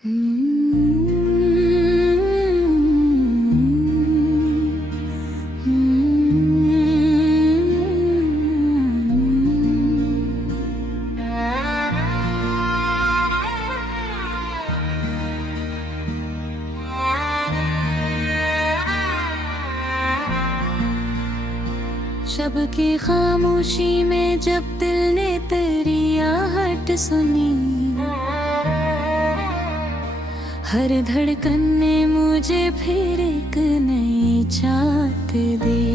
शब की खामोशी में जब दिल ने तेरी आहट सुनी, हर धड़कन ने मुझे फिर एक नई चाहत दी।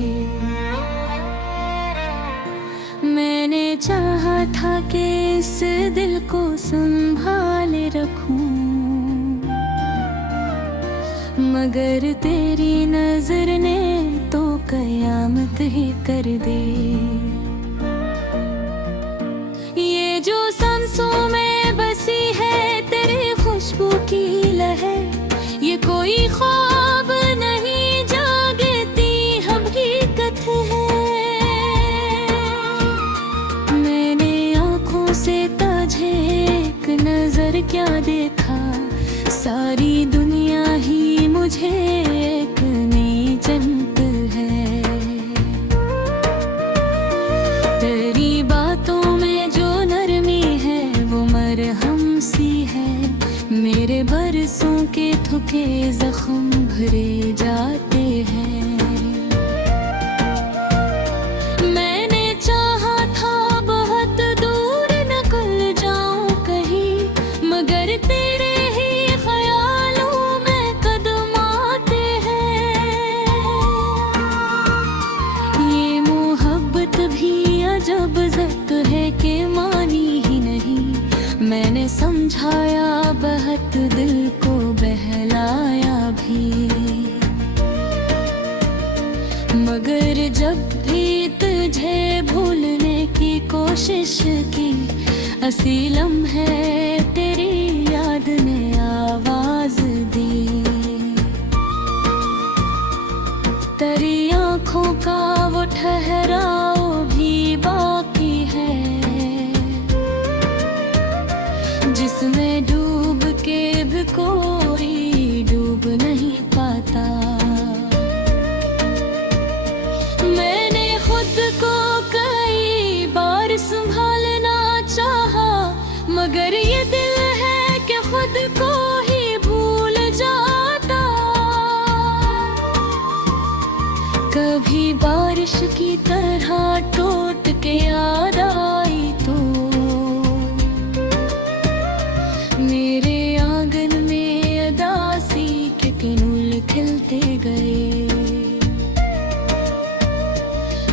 मैंने चाहा था कि इस दिल को संभाले रखूं, मगर तेरी नजर ने तो कयामत ही कर दे। ये जो सांसों में बसी है तेरी खुशबू की लहर, ये कोई ख्वाब नहीं जागती हकीकत है। मैंने आँखों से तुझे एक नजर क्या देखा, सारी दुनिया ही मुझे एक नई जन्नत है। तेरी बातों में जो नरमी है वो मरहम सी है, मेरे बरसों के थके जख्म भरे जाते हैं। मैंने चाहा था बहुत दूर निकल जाऊं कहीं, मगर तेरे जब जख्त है कि मानी ही नहीं। मैंने समझाया बहुत, दिल को बहलाया भी, मगर जब भी तुझे भूलने की कोशिश की, असी लम्हे तेरी याद ने आवाज दी। तेरी आँखों का वो ठहराव भी बाकी है, जिसमें डूब के भी कोई डूब नहीं पाता। मैंने खुद को कई बार संभालना चाहा, मगर ये दिल है कि खुद को ही भूल जाता। कभी बारिश की तरह टूट के याद आई तो मेरे आंगन में अदासी के किनुल खिलते गए।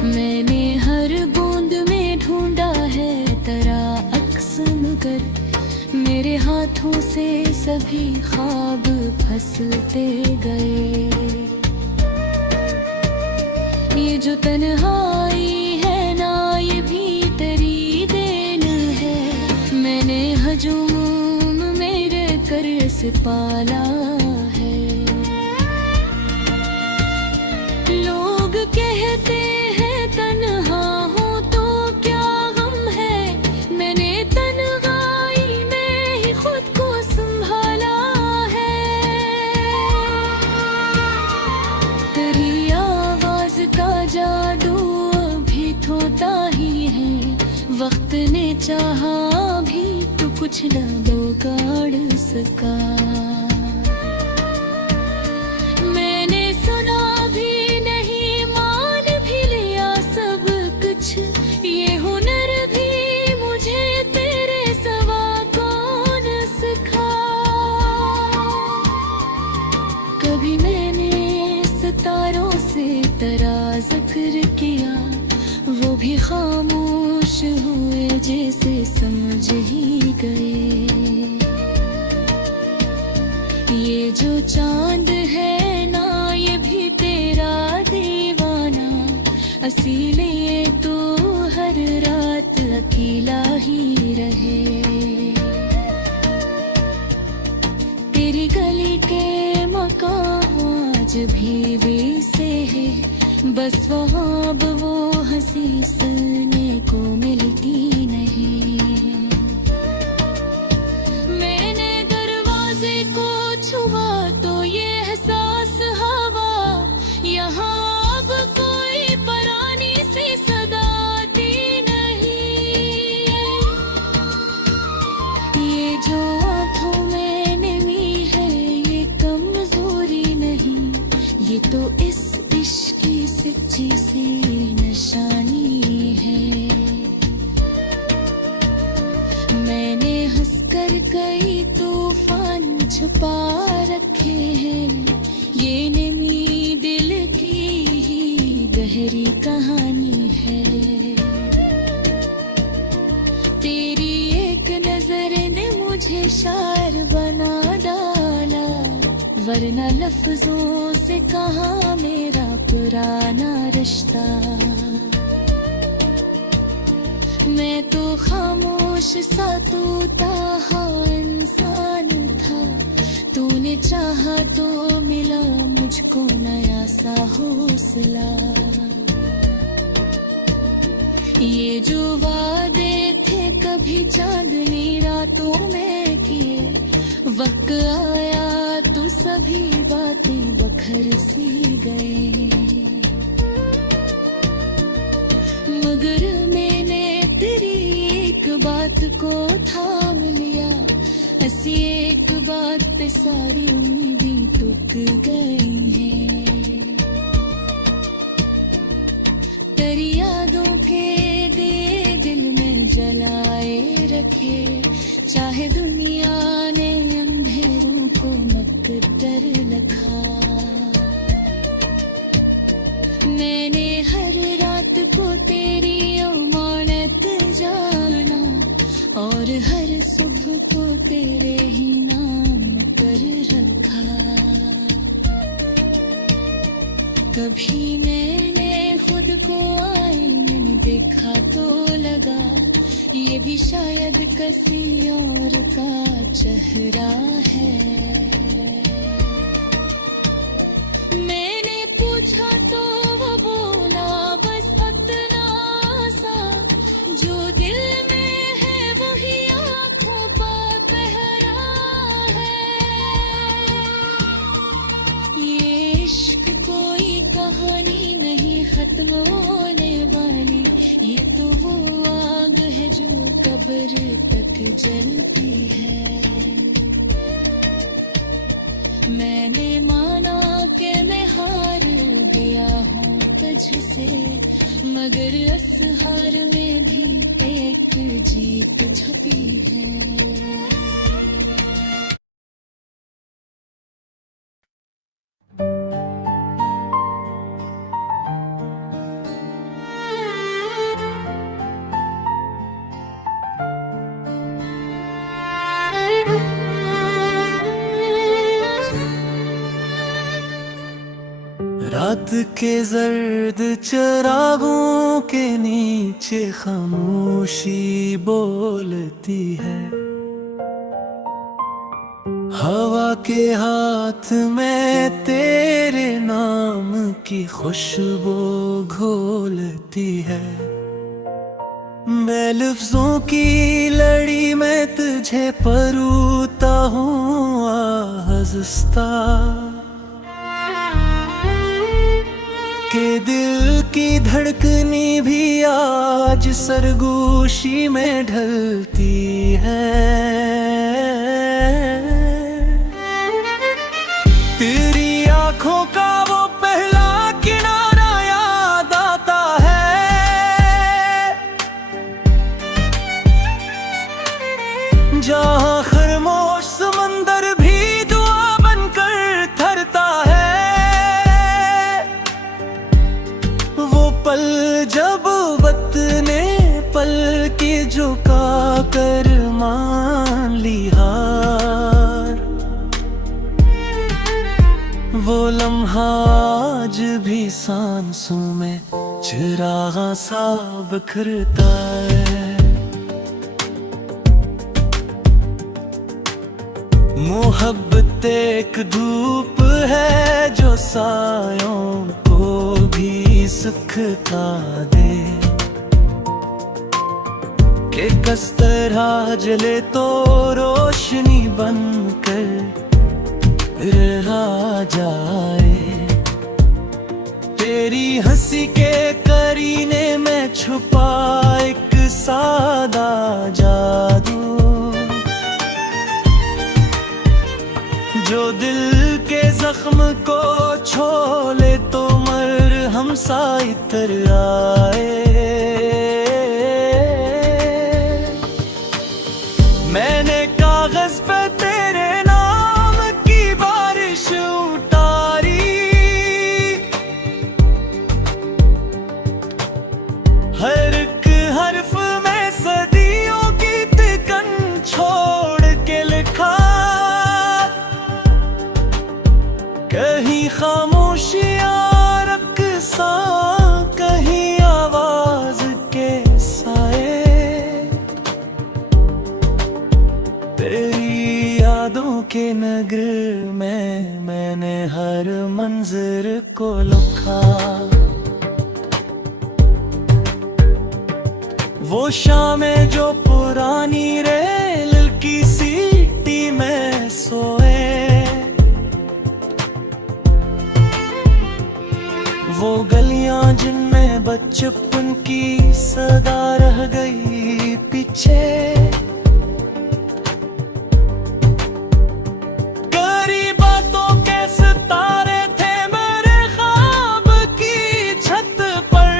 मैंने हर बूंद में ढूंढा है तेरा अक्स, मगर मेरे हाथों से सभी ख्वाब फंसते गए। ये जो तन्हाई है ना, ये भी तेरी देन है। मैंने हजूम मेरे कर्ज से पाला है। लोग कहते हैं तन्हा हूँ तो क्या गम है, मैंने तन्हाई में ही खुद को संभाला है। तेरी का जादू भी थोता ही है, वक्त ने चाहा भी तो कुछ न बिगाड़ सका। मैंने सुना भी नहीं, मान भी लिया सब कुछ, ये हुनर भी मुझे तेरे सिवा कौन सिखा। कभी मैंने सितारों से तेरा जिक्र किया, वो भी खामोश हुए जैसे समझ ही गए। ये जो चांद है ना, ये भी तेरा दीवाना, इसीलिए तो हर रात अकेला ही रहे। तेरी गली के मकान आज भी वैसे है, बस वहाँ अब वो हंसी सुनने को मिलती नहीं। मैंने दरवाजे छुपा रखे हैं, ये नमी दिल की ही गहरी कहानी है। तेरी एक नजर ने मुझे शायर बना डाला, वरना लफ्जों से कहाँ मेरा पुराना रिश्ता। मैं तो खामोश सा तोता इंसान था, तूने चाहा तो मिला मुझको नया सा हौसला। ये जो वादे थे कभी चांदनी रातों में किए, वक्त आया तो सभी बातें बखर सी गए। मगर मैंने तेरी एक बात को थाम लिया, ऐसी एक बात पे सारी उम्मीदें टूट गई हैं। तेरी यादों के दिए दिल में जलाए रखे, चाहे दुनिया ने अंधेरों को मकद्दर लखा। मैंने हर रात को तेरी अमानत जाना, और हर सुबह को तेरे ही नाम कर रखा। कभी मैंने खुद को आईने में देखा तो लगा, ये भी शायद किसी और का चेहरा है। मैंने पूछा तो वो बोला बस इतना सा, जो दिल में है वही आँखों पर पहरा है। ये इश्क कोई कहानी नहीं खत्म होने वाली, ये तो वो आग है जो कब्र तक जलती है। मैंने माना कि मैं हार गया हूँ तुझसे, मगर इस हार में भी एक जीत छुपी है। रात के जर्द चरागों के नीचे खामोशी बोलती है, हवा के हाथ में तेरे नाम की खुशबू घोलती है। मैं लफ्जों की लड़ी में तुझे परोता हूँ आहज़ता, के दिल की धड़कनी भी आज सरगोशी में ढलती है। तेरी आंखों का वो पहला किनारा याद आता है, जहां खामोश समंदर भी दुआ बनकर थरता है। पल जब वक्त ने पल की झुका कर मान ली हार, वो लम्हा आज भी सांसों में चिराग सा बिखरता है। मोहब्बत एक धूप है जो सायों को भी सुखता दे, के किस तरह जले तो रोशनी बनकर रह जाए। तेरी हंसी के करीने में छुपा एक सादा जादू, जो दिल के जख्म को छोले तो मरहम सा इतर आए। मैंने कागज पे तेरे नाम कहीं खामोशियां रक्सा, कहीं आवाज के साए, तेरी यादों के नगर में मैंने हर मंजर को लुका। वो शामें जो पुरानी रेल की सीटी में सोए, वो गलियां जिनमें बचपन की सदा रह गई पीछे, गरीब बातों के सितारे थे मेरे ख्वाब की छत पर,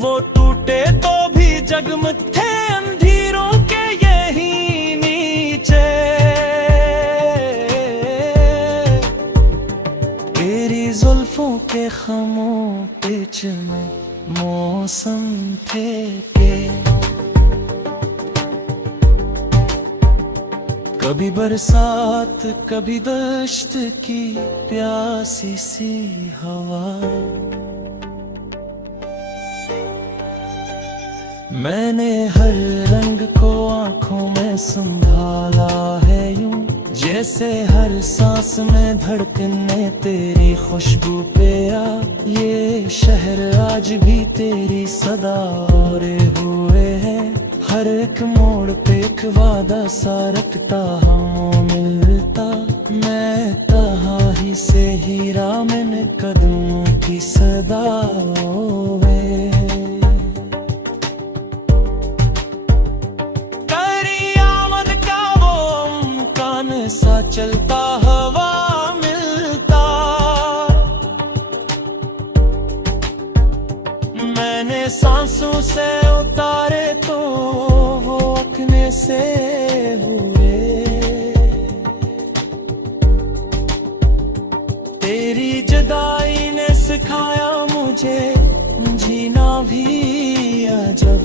वो टूटे तो भी जगमगते अंधेरों के यही नीचे, तेरी जुल्फों के खमों बीच में मौसम थे के, कभी बरसात कभी दश्त की प्यासी सी हवा। मैंने हर रंग को आंखों में संभाला है यूं, जैसे हर सांस में धड़कने तेरी खुशबू पे आ। ये शहर आज भी तेरी सदा और हुए है, हर एक मोड़ पे एक वादा सा रखता हमों मिलता। मैं कहा ही से हीरा मैंने कदमों की सदा होवे, सा चलता हवा मिलता। मैंने सांसों से उतारे तो वो अपने से हुए, तेरी जुदाई ने सिखाया मुझे जीना भी अजब,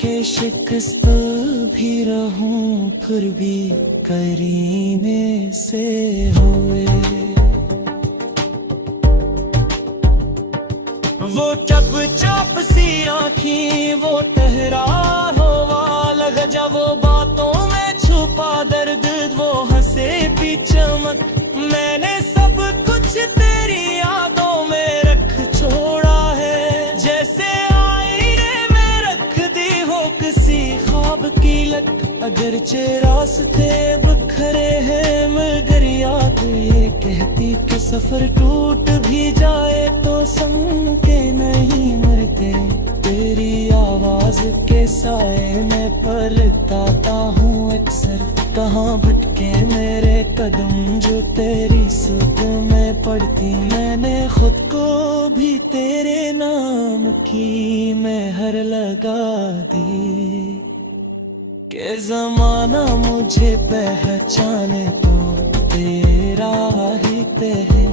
के शिकस्त भी रहूं फिर भी करीने से हुए। वो चप चप सी आँखी, वो टहरा हुआ लहजा, वो बातों में छुपा दर्द, वो हंसे भी चमक। मैंने सब कुछ तेरी यादों में रख छोड़ा है, जैसे आईने में रख दी हो किसी ख्वाब की लट। अगरचे रास्ते बखरे हैं मगर याद ये कहती कि सफर टूट भी जाए तो संग के नहीं मरते। तेरी आवाज के साए में पलटाता हूँ अक्सर, कहाँ भटके मेरे कदम जो तेरी सुध में पड़ती। मैंने खुद को भी तेरे नाम की मेहर लगा दी, के जमाना मुझे पहचाने तो तेरा ही तेरे।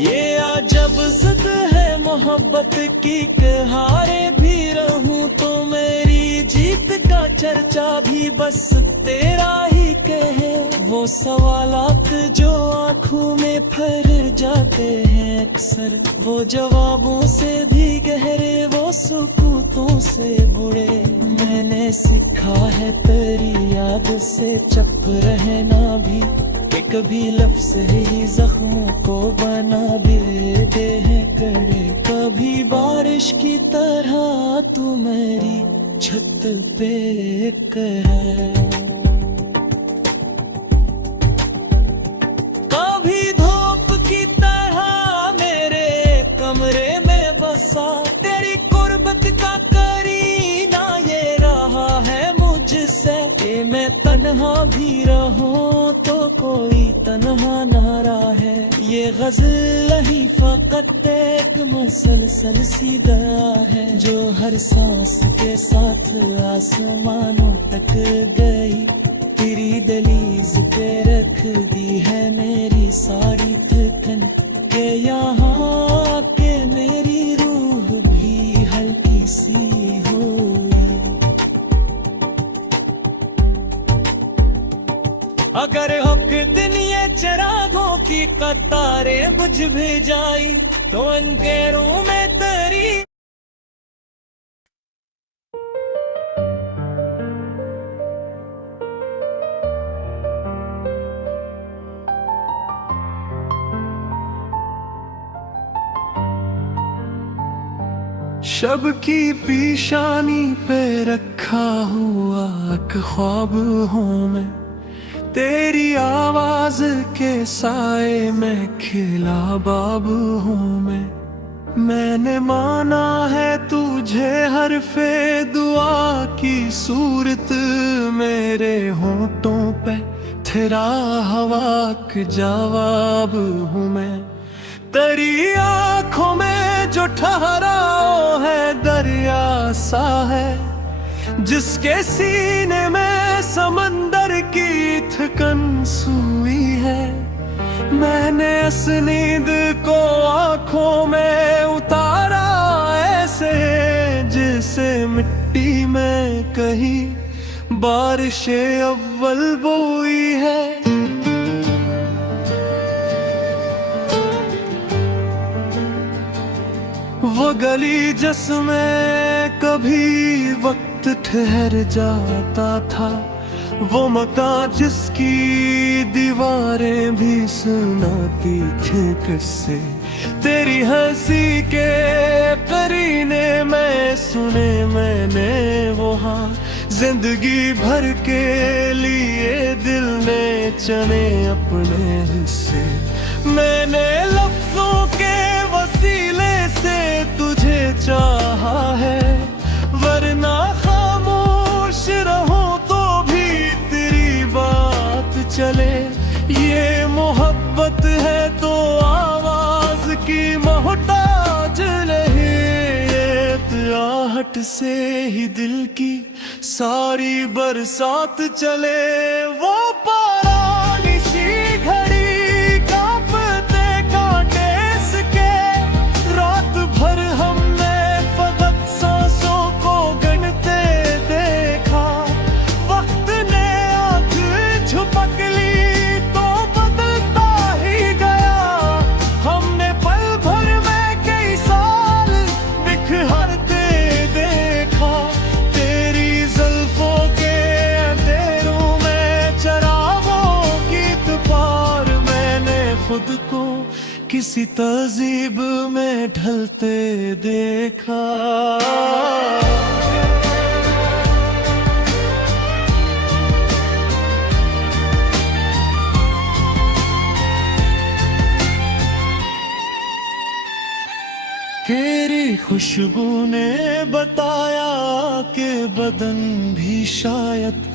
ये अजब जिद है मोहब्बत की कि हारे भी रहूं तो मेरी जीत का चर्चा भी बस तेरा ही कहे। वो सवालात जो आंखों में फर जाते हैं अक्सर, वो जवाबों से भी गहरे, वो सुकूतों से बुरे। मैंने सीखा है तेरी याद से चुप रहना भी, कि कभी लफ्ज़ ही जख्मों को बना भी देते हैं कड़े। कभी बारिश की तरह तू मेरी छत पे करे, कभी धूप की तरह मेरे कमरे में बसा। तेरी कुर्बत का करीना ये रहा है मुझसे, कि मैं तन्हा भी रहूं तो कोई तन्हा ना रहे। ये गज़ल ही फकत एक मुसलसल सी गया है, जो हर सांस के साथ आसमानों तक गई। तेरी दहलीज पे रख दी है मेरी सारी थकन, के यहाँ के मेरी रूह भी हल अगर हक दिन ये चिरागों की कतारें बुझ भी जाई तो अंधेरों में तेरी शब की पेशानी पे रखा हुआ एक ख्वाब हूँ मैं, तेरी आवाज के साए में खिला बाब हूँ मैंने माना है तुझे हरफे दुआ की सूरत, मेरे होंठों पे तेरा हवा का जवाब हूँ मैं। तेरी आंखों में जो ठहराव है दरिया सा है, जिसके सीने में समंदर की थकन सुई है। मैंने इस नींद को आंखों में उतारा ऐसे, जैसे मिट्टी में कहीं बारिशें अव्वल बोई है। वो गली जिसमें कभी वक्त ठहर जाता था, वो मकान जिसकी दीवारें भी सुनाती थी किस्से, तेरी हंसी के करीने में सुने मैंने वहाँ। जिंदगी भर के लिए दिल ने चने अपने हिस्से, मैंने लफ्जों के वसीले से तुझे चाहा है, वरना खामोश रहूं तो भी तेरी बात चले। ये मोहब्बत है तो आवाज की मोहताज नहीं, ये आहट से ही दिल की सारी बरसात चले। वो पुरानी सी घड़ी कांपते कांटे इसके, रात भर हमने फकत सांसों को गिनते देखा। वक्त ने आंख झपक ली तो बदलता ही गया, हमने पल भर में कई साल बिखरते देखा। तेरी जुल्फों के अंधेरों में चरागों की तपार, मैंने खुद को किसी तहजीब में ढलते देखा। तेरी खुशबू ने बताया कि बदन भी शायद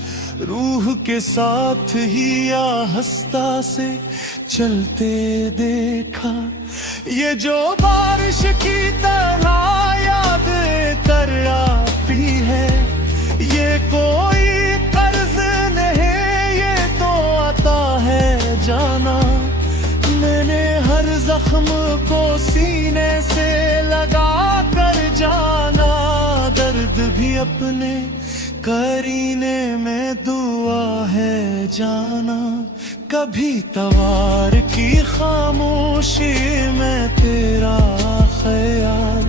रूह के साथ ही आहिस्ता से चलते देखा। ये जो बारिश की तरह याद कर आती है, ये कोई कर्ज नहीं, ये तो आता है जाना। मैंने हर जख्म को सीने से लगा कर जाना, दर्द भी अपने करीने में दुआ है जाना। कभी तवार की खामोशी में तेरा ख्याल,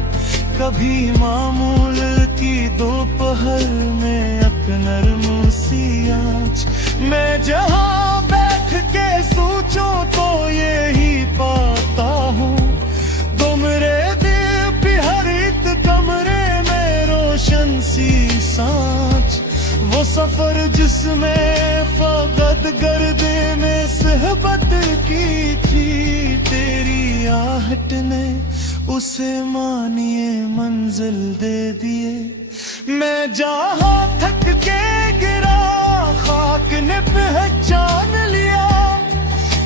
कभी मामूल की दोपहर में अपना नरम सी आँच। मैं जहाँ बैठ के सोचूं तो यही पाता हूँ, तुमरे दिल पे हर एक कमरे में रोशन सी सांच। वो सफर जिसमें फकत गर्दे में सहबत की थी, तेरी आहट ने उसे मानिए मंजिल दे दिए। मैं जहाँ थक के गिरा, खाक ने पहचान लिया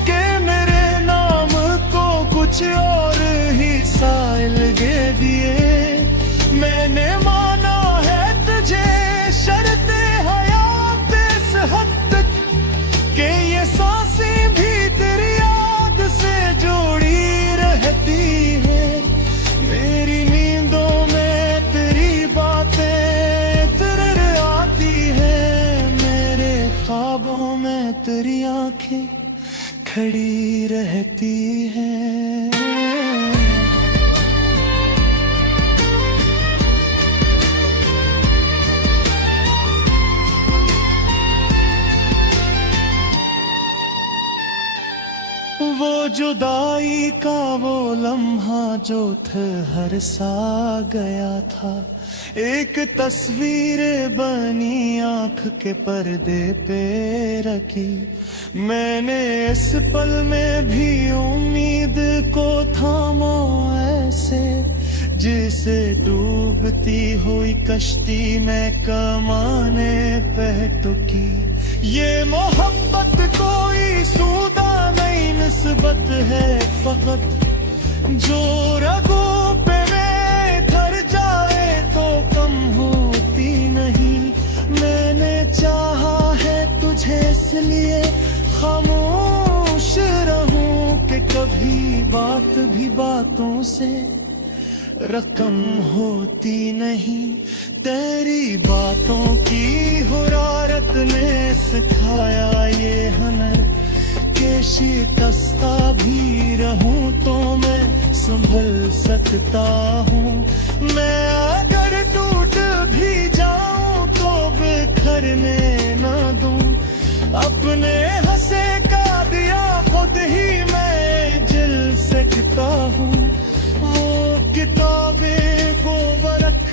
कि मेरे नाम को कुछ और ही साइल दे दिए। मैंने माना है तुझे शर्ते हयात इस हद तक, कि ये सांसें भी तेरी याद से जोड़ी रहती है। मेरी नींदों में तेरी बातें तरर आती है, मेरे ख्वाबों में तेरी आंखें खड़ी रहती हैं। वो जुदाई का वो लम्हा जो ठहर सा गया था, एक तस्वीर बनी आंख के पर्दे पे रखी। मैंने इस पल में भी उम्मीद को थामा ऐसे, जिसे डूबती हुई कश्ती में कमाने पे टुकी। ये मोहब्बत कोई सूदा नहीं निस्बत है फकत, जो रगों पे में थर जाए तो कम होती नहीं। मैंने चाहा है तुझे इसलिए खामोश रहूं कि कभी बात भी बातों से रकम होती नहीं। तेरी बातों की हुरारत ने सिखाया ये हनर के शिकस्ता भी रहूं तो मैं संभल सकता हूँ। मैं अगर टूट भी जाऊं तो बिखरने ना दूं। अपने हंसे का दिया खुद ही मैं जल सकता हूँ। वो किताबें को वरक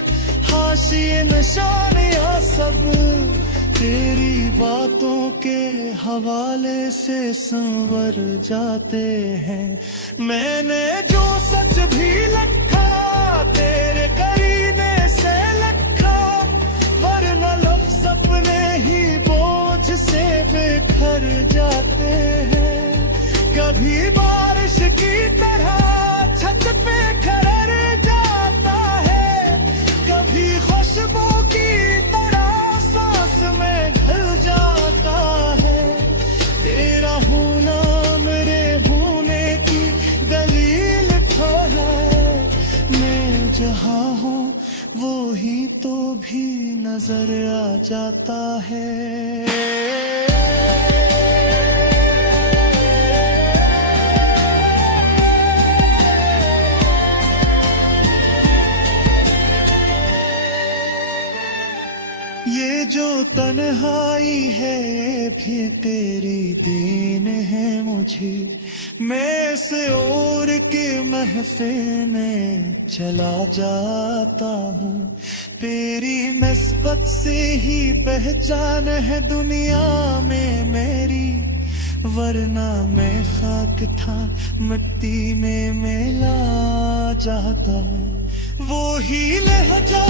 हाशिए निशानियां सब तेरी बातों के हवाले से संवर जाते हैं। मैंने जो सच भी लिखा तेरे करीने से लिखा, वरना लफ्ज अपने ही बोझ से बिखर जाते हैं। कभी बारिश की तरह छत पे खरर जाता है, कभी खुशबू की तरह सांस में घुल जाता है। तेरा होना मेरे होने की दलील तो है। मैं जहाँ हूँ वो ही तो भी नजर आ जाता है। ये जो तन्हाई है भी तेरी देन है मुझे। मैं इस ओर के महफिल में चला जाता हूँ। तेरी नस्बत से ही पहचान है दुनिया में मेरी, वरना मैं खाक था मिट्टी में मिला जाता। वो ही लहजा